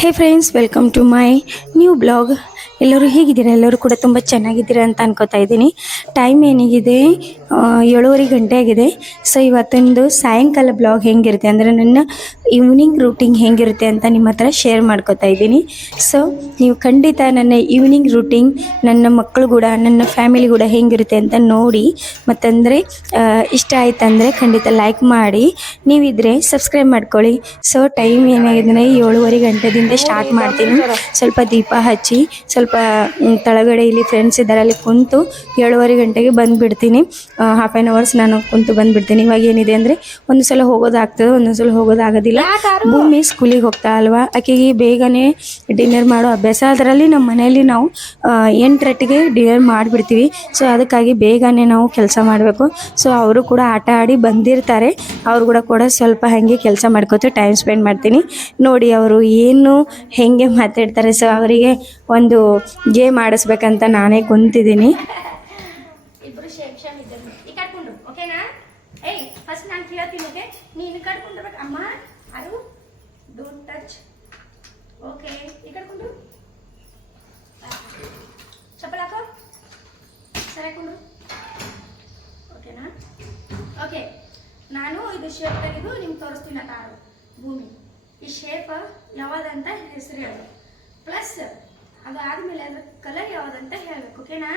Hey friends, welcome to my new blog. ಎಲ್ಲರೂ ಹೇಗಿದ್ದೀರಾ? ಎಲ್ಲರೂ ಕೂಡ ತುಂಬ ಚೆನ್ನಾಗಿದ್ದೀರಾ ಅಂತ ಅನ್ಕೋತಾ ಇದ್ದೀನಿ. ಟೈಮ್ ಏನಿಗಿದೆ 7:30 ಗಂಟೆ ಆಗಿದೆ. ಸೊ ಇವತ್ತೊಂದು ಸಾಯಂಕಾಲ ಬ್ಲಾಗ್ ಹೆಂಗಿರುತ್ತೆ ಅಂದರೆ ನನ್ನ ಈವ್ನಿಂಗ್ ರೂಟೀನ್ ಹೆಂಗಿರುತ್ತೆ ಅಂತ ನಿಮ್ಮ ಹತ್ರ ಶೇರ್ ಮಾಡ್ಕೋತಾ ಇದ್ದೀನಿ. ಸೊ ನೀವು ಖಂಡಿತ ನನ್ನ ಈವ್ನಿಂಗ್ ರೂಟೀನ್ ನನ್ನ ಮಕ್ಕಳು ಕೂಡ ನನ್ನ ಫ್ಯಾಮಿಲಿ ಕೂಡ ಹೆಂಗಿರುತ್ತೆ ಅಂತ ನೋಡಿ, ಮತ್ತಂದರೆ ಇಷ್ಟ ಆಯ್ತಂದರೆ ಖಂಡಿತ ಲೈಕ್ ಮಾಡಿ, ನೀವಿದ್ರೆ ಸಬ್ಸ್ಕ್ರೈಬ್ ಮಾಡ್ಕೊಳ್ಳಿ. ಸೊ ಟೈಮ್ ಏನಾಗಿದೆ 7:30 ಗಂಟೆದಿಂದ ಸ್ಟಾರ್ಟ್ ಮಾಡ್ತೀನಿ. ಸ್ವಲ್ಪ ದೀಪ ಹಚ್ಚಿ ಸ್ವಲ್ಪ ತಳಗಡೆ ಇಲ್ಲಿ ಫ್ರೆಂಡ್ಸ್ ಇದ್ದಾರೆ, ಅಲ್ಲಿ ಕುಂತು 7:30 ಗಂಟೆಗೆ ಬಂದುಬಿಡ್ತೀನಿ. ಹಾಫ್ ಆನ್ ಅವರ್ಸ್ ನಾನು ಕುಂತು ಬಂದುಬಿಡ್ತೀನಿ. ಇವಾಗ ಏನಿದೆ ಅಂದರೆ ಒಂದು ಸಲ ಹೋಗೋದಾಗ್ತದೆ, ಒಂದೊಂದು ಸಲ ಹೋಗೋದಾಗೋದಿಲ್ಲ. ಭೂಮಿ ಸ್ಕೂಲಿಗೆ ಹೋಗ್ತಾ ಅಲ್ವಾ, ಆಕೆಗೆ ಬೇಗನೆ ಡಿನ್ನರ್ ಮಾಡೋ ಅಭ್ಯಾಸ. ಅದರಲ್ಲಿ ನಮ್ಮ ಮನೆಯಲ್ಲಿ ನಾವು 8:30ಗೆ ಡಿನ್ನರ್ ಮಾಡಿಬಿಡ್ತೀವಿ. ಸೊ ಅದಕ್ಕಾಗಿ ಬೇಗನೆ ನಾವು ಕೆಲಸ ಮಾಡಬೇಕು. ಸೊ ಅವರು ಕೂಡ ಆಟ ಆಡಿ ಬಂದಿರ್ತಾರೆ, ಅವರು ಕೂಡ ಸ್ವಲ್ಪ ಹಾಗೆ ಕೆಲಸ ಮಾಡ್ಕೋತ ಟೈಮ್ ಸ್ಪೆಂಡ್ ಮಾಡ್ತೀನಿ. ನೋಡಿ ಅವರು ಏನು ಹೆಂಗೆ ಮಾತಾಡ್ತಾರೆ. ಸೊ ಅವರಿಗೆ ಒಂದು ಗೇಮ್ ಆಡಿಸ್ಬೇಕಂತ ನಾನೇ ಕುಂತಿದ್ದೀನಿ. ಇಬ್ರು ಶೇಮ್ ಇದ್ದರು ಈ ಕಟ್ಕೊಂಡ್ರು. ಓಕೆನಾ? ಏಯ್ ಫಸ್ಟ್ ನಾನು ಕೇಳ್ತೀನಿ. ಓಕೆ, ನೀನು ಕಟ್ಕೊಂಡಿರ್ಬೇಕು. ಅಮ್ಮ ಅದು ಡೋಂಟ್ ಟಚ್. ಓಕೆ, ಈ ಕಟ್ಕೊಂಡ್ರು. ಚಪ್ಪಲ್ ಹಾಕೋ, ಸರಿ ಹಾಕೊಂಡ್ರು. ಓಕೆನಾ? ಓಕೆ, ನಾನು ಇದು ಶೇಪ್ ತೆಗೆದು ನಿಮ್ಗೆ ತೋರಿಸ್ತೀನಿ. ಕಾರು ಭೂಮಿ ಈ ಶೇಪ್ ಯಾವುದಂತ ಹೆಸರು ಹೇಳು, ಪ್ಲಸ್ ಅದು ಆದಮೇಲೆ ಅದ್ರ ಕಲರ್ ಯಾವುದಂತ ಹೇಳಬೇಕು. ಓಕೆನಾ?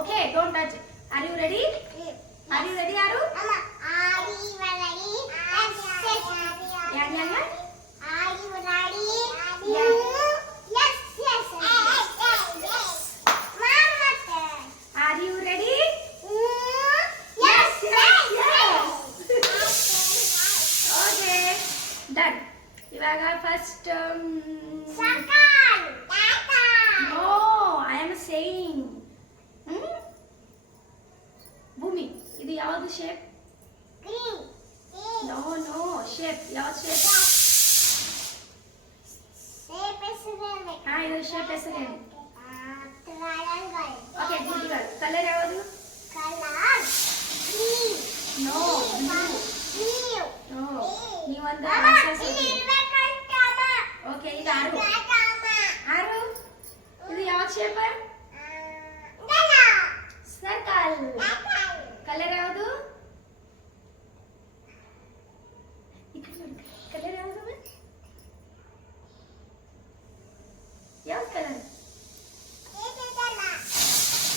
Okay, don't touch. Are you ready? Are you ready? ಯಾರು ಇವಾಗ first no I am saying Bhoomi ಇದು ಯಾವುದು ಶೇಪ್? ನೋ ನೋ ಶೇಪ್ ಯಾವುದು ಶೇಪ್? ಹಾ, ಇದು ಶೇಪ್ ಹೆಸರೇನು? Okay, good girl. ಕಲರ್ ಯಾವುದು? ನೋ ನೋ, ನೀವೊಂದು ಓಕೆ. ಇದು ಆರು ಆರು, ಇದು ಯಾವ ಶೇಪ್? ಸರ್ಕಲ್. ಕಲರ್ ಯಾವುದು? ಕಲರ್ ಯಾವುದು? ಯಾವ ಕಲರ್?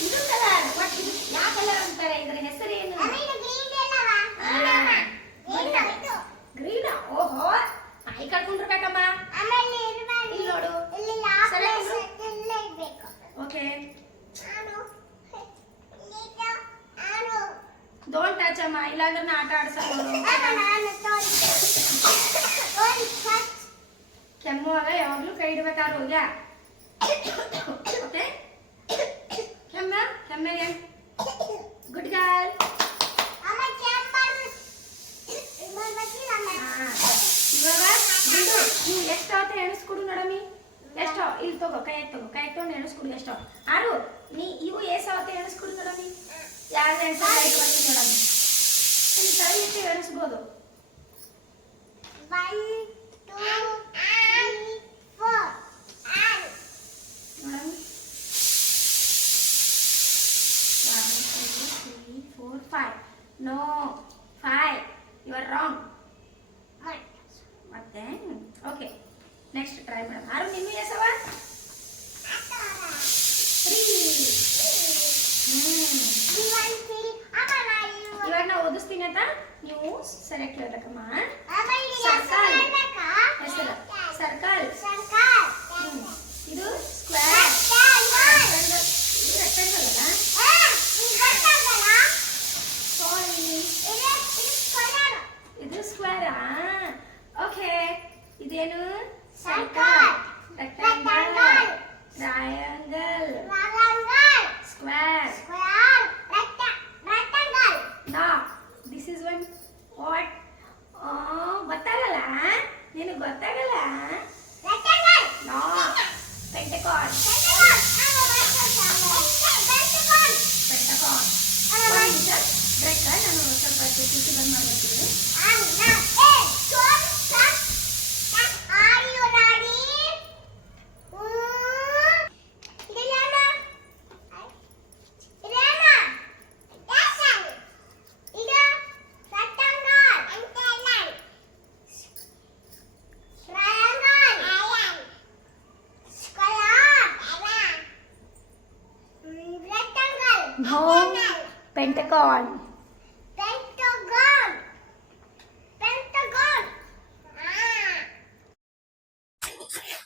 ಇದು ಕಲರ್. ಬಟ್ ಇದು ಯಾವ ಕಲರ್ ಅಂತಾರೆ? ಇದರ ಹೆಸರು ಏನು? ಗ್ರೀನ್. ಓಹೋ, ಈ ಕಟ್ಕೊಂಡಿರ್ಬೇಕಮ್ಮ. ಇಲ್ಲಿ ನೋಡು. ಓಕೆ, ಡೋಂಟ್ ಟಚ್ ಅಮ್ಮ, ಇಲ್ಲಾಂದ್ರೆ ನಾ ಆಟ ಆಡ್ಸೋದು. ಕೆಮ್ಮುವಾಗ ಯಾವಾಗಲೂ ಕೈ ಇಡ್ಬೇಕಾದ್ರು. ಹೋಗ್ಯಾ? ಓಕೆ, ಕೆಮ್ಮೆಗೆ ಗುಡ್ ಗರ್ಲ್. ಇವಾಗ ನೀವು ಎಷ್ಟು ಆತ ಎಣಿಸ್ಕೊಡು ನೋಡಮ್ಮಿ. ಎಷ್ಟೋ ಇಲ್ಲಿ ತಗೋ, ಕೈ ತಗೊಂಡು ಎಣಿಸ್ಕೊಡು. ಎಷ್ಟೋ ಆರು ಇವು ಏಸಾವತ್ತ ಎಣಿಸ್ಕೊಡು ನೋಡಮ್ಮಿ. ಯಾರು ಎಣಿಸ್ಕೊಂಡು ನೋಡಮ್ಮಿ, ನಿಮ್ಮ ಕೈ ಇಟ್ಟು ಎಣಿಸ್ಬೋದು. 1 2 3 4 ನೋಡಮ್ಮಿ. 1 2 3 4 5. No 5, you are wrong. ಮತ್ತೆ ಓಕೆ, ನೆಕ್ಸ್ಟ್ ಟ್ರೈ ಮಾಡೋಣ. ಆರು ನಿನ್ನ ಎಸವ 3. ಇವಾಗ ನಾ ಓದಿಸ್ತೀನಿ ಅಂತ ನೀವು ಸರಿಯಾಗಿ ಕೇಳಬೇಕಮ್ಮ. ಸರ್ಕಲ್ ಹೆಸರು ಸರ್ಕಲ್. ಇದು ಸ್ಕ್ವೇರ್. ಇದು ರೆಕ್ಟಾಂಗಲ್ ಅಲ್ಲ? ಸಾರಿ, ಇದು ಸ್ಕ್ವೇರಾ? ಓಕೆ, ಇದೇನು? Circle, rectangle, triangle, square. ನಾ ದಿಸ್ ಇಸ್ ಒನ್ ವಾಟ್? ಗೊತ್ತಾಗಲ್ಲ ನಿನಗೆ? ಗೊತ್ತಾಗಲ್ಲ? ನಾ ಪೆಂಟಗಾನ್. ಬ್ರೇಕ್. ನಾನು ಸ್ವಲ್ಪ ಬಂದ್ ಮಾಡ್ತೀನಿ. Pentagon.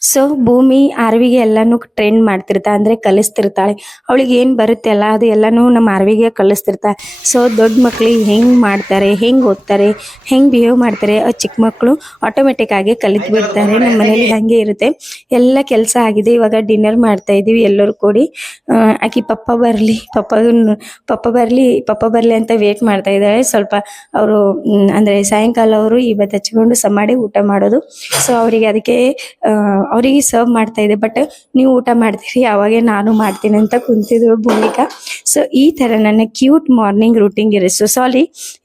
ಸೊ ಭೂಮಿ ಆರ್ವಿಗೆ ಎಲ್ಲನೂ ಟ್ರೈನ್ ಮಾಡ್ತಿರ್ತಾಳೆ, ಅಂದರೆ ಕಲಿಸ್ತಿರ್ತಾಳೆ. ಅವಳಿಗೆ ಏನು ಬರುತ್ತೆ ಅಲ್ಲ ಅದು ಎಲ್ಲನೂ ನಮ್ಮ ಆರ್ವಿಗೆ ಕಲಿಸ್ತಿರ್ತಾಳೆ. ಸೊ ದೊಡ್ಡ ಮಕ್ಳಿಗೆ ಹೆಂಗೆ ಮಾಡ್ತಾರೆ, ಹೆಂಗೆ ಓದ್ತಾರೆ, ಹೆಂಗೆ ಬಿಹೇವ್ ಮಾಡ್ತಾರೆ, ಚಿಕ್ಕ ಮಕ್ಕಳು ಆಟೋಮೆಟಿಕ್ ಆಗಿ ಕಲಿತು ಬಿಡ್ತಾರೆ. ನಮ್ಮ ಮನೇಲಿ ಹಾಗೆ ಇರುತ್ತೆ. ಎಲ್ಲ ಕೆಲಸ ಆಗಿದೆ, ಇವಾಗ ಡಿನ್ನರ್ ಮಾಡ್ತಾ ಇದ್ದೀವಿ ಎಲ್ಲರೂ ಕೂಡಿ. ಆಕಿ ಪಪ್ಪ ಬರಲಿ ಅಂತ ವೇಟ್ ಮಾಡ್ತಾ ಇದ್ದಾಳೆ. ಸ್ವಲ್ಪ ಅವರು ಅಂದರೆ ಸಾಯಂಕಾಲ ಅವರು ಇವತ್ತು ಹಚ್ಕೊಂಡು ಮಾಡಿ ಊಟ ಮಾಡೋದು. ಸೊ ಅವರಿಗೆ ಅದಕ್ಕೆ ಅವರಿಗೆ ಸರ್ವ್ ಮಾಡ್ತಾ ಇದೆ. ಬಟ್ ನೀವು ಊಟ ಮಾಡ್ತೀರಿ ಅವಾಗೆ ನಾನು ಮಾಡ್ತೀನಿ ಅಂತ ಕುಂತಿದ್ರು ಭೂಮಿಕಾ. ಸೊ ಈ ಥರ ನನ್ನ ಕ್ಯೂಟ್ ಮಾರ್ನಿಂಗ್ ರೂಟಿಂಗ್ ಇರುತ್ತೆ.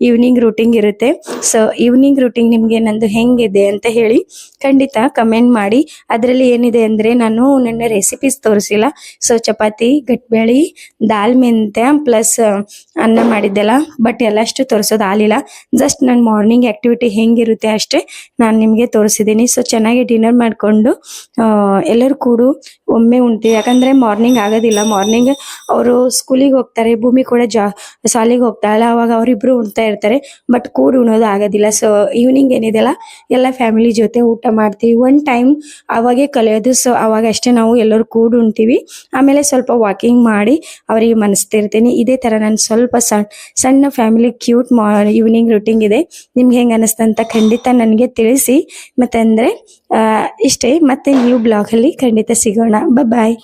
ಈವ್ನಿಂಗ್ ರೂಟಿಂಗ್ ಇರುತ್ತೆ. ಸೊ ಈವ್ನಿಂಗ್ ರೂಟಿಂಗ್ ನಿಮಗೆ ನಂದು ಹೆಂಗಿದೆ ಅಂತ ಹೇಳಿ ಖಂಡಿತ ಕಮೆಂಟ್ ಮಾಡಿ. ಅದರಲ್ಲಿ ಏನಿದೆ ಅಂದರೆ ನಾನು ನನ್ನ ರೆಸಿಪೀಸ್ ತೋರಿಸಿಲ್ಲ. ಸೊ ಚಪಾತಿ, ಗಟ್ಬೇಳೆ, ದಾಲ್ ಮೆಂತ್ಯ ಪ್ಲಸ್ ಅನ್ನ ಮಾಡಿದ್ದೆಲ್ಲ, ಬಟ್ ಎಲ್ಲಷ್ಟು ತೋರಿಸೋದು ಆಗಲಿಲ್ಲ. ಜಸ್ಟ್ ನನ್ನ ಮಾರ್ನಿಂಗ್ ಆ್ಯಕ್ಟಿವಿಟಿ ಹೆಂಗಿರುತ್ತೆ ಅಷ್ಟೇ ನಾನು ನಿಮಗೆ ತೋರಿಸಿದ್ದೀನಿ. ಸೊ ಚೆನ್ನಾಗಿ ಡಿನ್ನರ್ ಮಾಡಿಕೊಂಡು ಎಲ್ಲರೂ ಕೂಡು ಒಮ್ಮೆ ಉಣ್ತೀವಿ. ಯಾಕಂದರೆ ಮಾರ್ನಿಂಗ್ ಆಗೋದಿಲ್ಲ. ಮಾರ್ನಿಂಗ್ ಅವರು ಸ್ಕೂಲಿಗೆ ಹೋಗ್ತಾರೆ, ಭೂಮಿ ಕೂಡ ಶಾಲೆಗೆ ಹೋಗ್ತಾಳಲ್ಲ, ಅವಾಗ ಅವರಿಬ್ಬರು ಉಣ್ತಾ ಇರ್ತಾರೆ. ಬಟ್ ಕೂಡು ಉಣೋದು ಆಗೋದಿಲ್ಲ. ಸೊ ಈವ್ನಿಂಗ್ ಏನಿದೆಲ್ಲ ಎಲ್ಲ ಫ್ಯಾಮಿಲಿ ಜೊತೆ ಊಟ ಮಾಡ್ತೀವಿ. ಒನ್ ಟೈಮ್ ಅವಾಗೆ ಕಲಿಯೋದು. ಸೊ ಅವಾಗ ಅಷ್ಟೇ ನಾವು ಎಲ್ಲರೂ ಕೂಡು ಉಣ್ತೀವಿ. ಆಮೇಲೆ ಸ್ವಲ್ಪ ವಾಕಿಂಗ್ ಮಾಡಿ ಅವರಿಗೆ ಮನಸ್ತಿರ್ತೀನಿ. ಇದೇ ಥರ ನಾನು ಸ್ವಲ್ಪ ಸಣ್ಣ ಫ್ಯಾಮಿಲಿ ಕ್ಯೂಟ್ ಈವ್ನಿಂಗ್ ರೂಟಿಂಗ್ ಇದೆ. ನಿಮ್ಗೆ ಹೆಂಗೆ ಅನ್ನಿಸ್ತಂತ ಖಂಡಿತ ನನಗೆ ತಿಳಿಸಿ. ಮತ್ತಂದರೆ ಇಷ್ಟೇ, ಮತ್ತೆ ನ್ಯೂ ಬ್ಲಾಗಲ್ಲಿ ಖಂಡಿತ ಸಿಗೋಣ. ಬಾಯ್.